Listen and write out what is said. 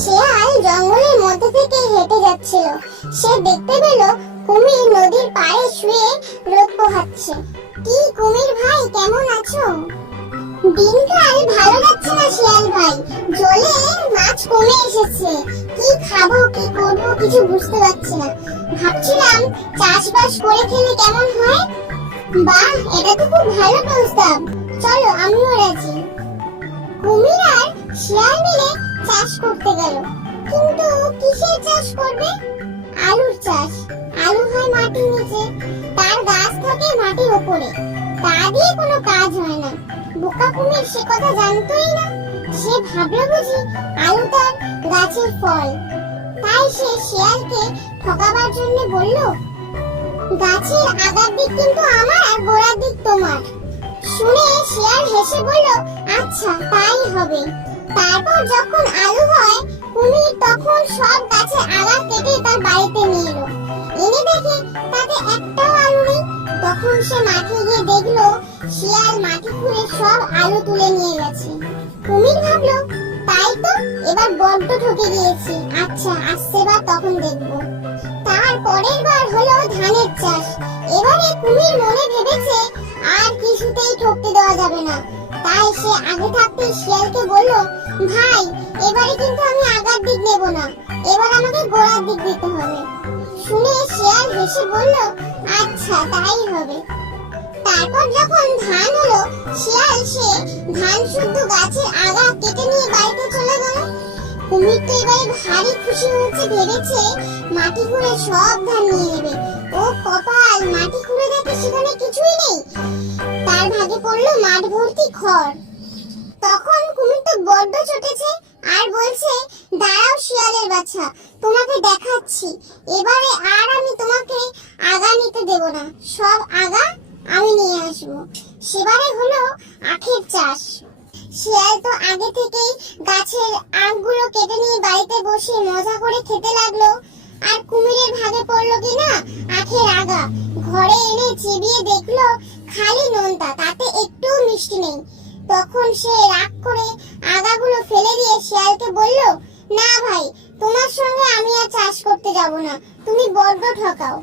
শিয়াল জঙ্গলের মধ্যে থেকে হেঁটে যাচ্ছিল। সে দেখতে পেল কুমির নদীর পাড়ে শুয়ে রোদ পোহাচ্ছে। কি কুমির ভাই, কেমন আছো? দিনকাল ভালো যাচ্ছে না শিয়াল ভাই, জলে মাছ কমে এসেছে। কি খাবো কি করবো কিছু বুঝতে পারছি না। ভাবছিলাম চাষবাস করে খেলে কেমন হয়। বাহ, এটা তো খুব ভালো প্রস্তাব, চলো আমিও রাজি। কুমির আর শিয়াল মিলে চাষ করতে গেল। কিন্তু কিসের চাষ করবে? আলুর চাষ। আলু হয় মাটির নিচে, তার গাছ থাকে মাটির উপরে, তা দিয়ে কোনো কাজ হয় না। বোকা কুমির সে কথা জানতোই না। সে ভাবলো বুঝি আলু তার গাছের ফল। তাই সে শিয়ালকে ঠকাবার জন্য বলল, গাছের আগার দিক কিন্তু আমার আর গোড়ার দিক তোমার। শুনে শিয়াল হেসে বলল, আচ্ছা তাই হবে। তারপর যখন আলু হয়, কুমির তখন সব গাছের আগা কেটে তার বাড়িতে নিয়ে এলো। এনে দেখে তাতে একটাও আলু নেই। তখন সে মাঠে গিয়ে দেখলো শিয়াল মাটি খুঁড়ে সব আলু তুলে নিয়ে গেছে। কুমির ভাবলো, তাই তো, এবার বড্ড ঠকে গিয়েছি। আচ্ছা আসছে বার তখন দেখবো। তার পরের বার হলো ধানের চাষ। এবারে কুমির মনে ভেবেছে আর কিছুতেই ঠকতে দেওয়া যাবে না। তাই সে আগে থাকতে শিয়ালকে বলল, ভাই এবারে কিন্তু আমি আগার দিক নেব না, এবার আমাকে গোড়ার দিক দিতে হবে। শুনে শিয়াল হেসে বলল, আচ্ছা তাই হবে। তারপর যখন ধান হলো, শিয়াল সে ধান শুদ্ধ গাছের আগা কেটে নিয়ে বাড়িতে চলে গেল। কুমির তো এবারে ভারী খুশি হয়েছে, ভেবেছে মাটি খুঁড়ে সব ধান নিয়ে নেবে। ও কপাল, মাটি খুঁড়ে দেখে সেখানে কিছুই নেই। তার ভাগে পড়লো মাঠ ভর্তি খড়। তখন কুমির তো বড্ড চটেছে আর বলছে, দাঁড়াও শিয়ালের বাচ্চা, তোমাকে দেখাচ্ছি। এবারে আর আমি তোমাকে আগা নিতে দেব না, সব আগা আমি নিয়ে আসবো। সেবারে হলো আখের চাষ। শিয়াল তো আগে থেকেই গাছের আখগুলো কেটে নিয়ে বাড়িতে বসে মজা করে খেতে লাগলো। আর কুমিরের ভাগে পড়লো কিনা আখের আগা। ঘরে এনে চিবিয়ে দেখলো খালি নোনতা, তাতে একটু মিষ্টি নেই। তখন সে রাগ করে আগাগুলো ফেলে দিয়ে শিয়ালকে বলল, না ভাই, তোমার সঙ্গে আমি আর চাষ করতে যাব না, তুমি বড্ড ঠকাও।